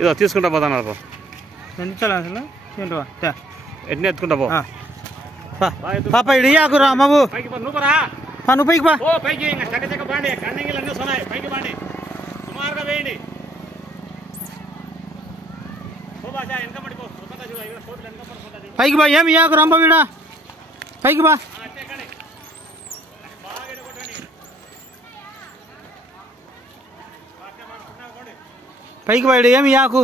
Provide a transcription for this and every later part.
ఇదో తీసుకుంటా పోతాను ఎంత చాలా అసలు ఎట్నే ఎత్తుకుంటా పో పాప ఇడియాకురా బాబు నువ్వు పైకి బా పైకి చక్క బాండి కన్నెంగిలు అన్నీ ఉన్నాయి పైకి బాండి సుమారుగా వేయండి పైకి బా ఏమి ఇయాకు రాంబా వీడా పైకి బా పైకి బా ఏమి ఇయాకు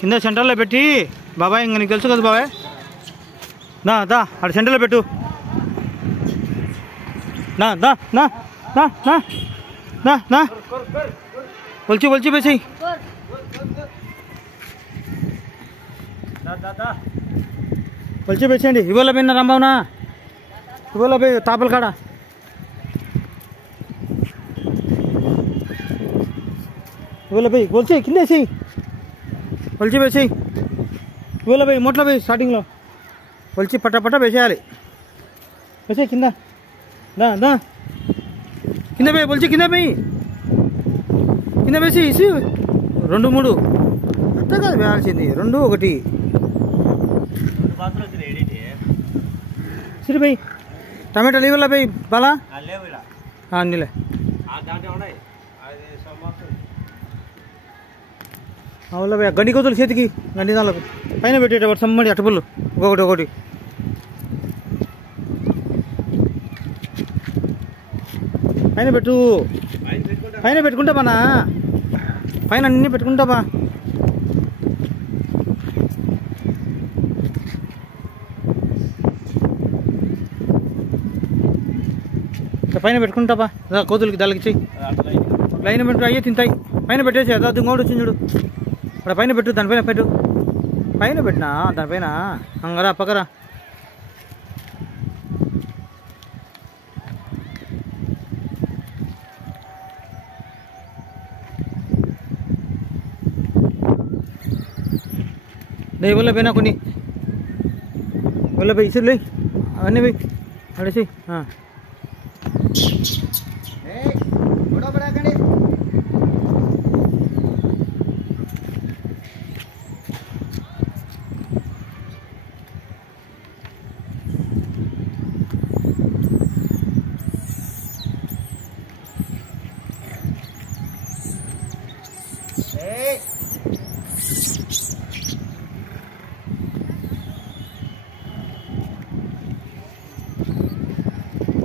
కింద సెంటర్లో పెట్టి బాబాయ్ ఇంకా నీకు తెలుసు కదా బాబాయ్ దా దా అక్కడ సెంటర్లో పెట్టు నా దా నా నా నా నా నా ఒలిచి వేసేయి ఒలిచి వేసేయండి ఇవాళ పోయిన రాంబావునా ఇవాళ పోయి తాపల కాడ ఇవాళ పోయి ఒలిచి కింద వేసేయి ఒలిచి వేసేయి ఇవాళ పోయి మొట్లో పోయి స్టార్టింగ్లో ఒలిచి పట్ట వేసేయాలి వేసేయి కింద దా దా కింద పోయి ఒలిచి కింద వేసి ఇసి 2 3 అంత కాదు వేయాల్సింది 2 1 సరే పోయి టమాటాలు ఇవ్వాల పోయి బాలా అన్నీలే అవులా పోయి గండి కోతులు చేతికి గండి దాళ్ళకు పైన పెట్టేటప్పుడు సమ్మడి అటుపుల్లు ఒకటి పైన పెట్టు పైన పెట్టుకుంటా బానా పైన అన్నీ పెట్టుకుంటా బా పైన పెట్టుకుంటా బా కోతులకి దానికి చెయ్యి లైన్ పెట్టు అయ్యే తింటాయి పైన పెట్టేసి అదా దుంగోడు వచ్చింది చూడు అక్కడ పైన పెట్టు దానిపైన పెట్టు పైన పెట్టినా దానిపైన అంగరా పక్కరా ఇవ్వలే పోయినా కొన్ని ఇవ్వలే పోయి ఇసురులే అవన్నీ పోయి అడేసి Hey!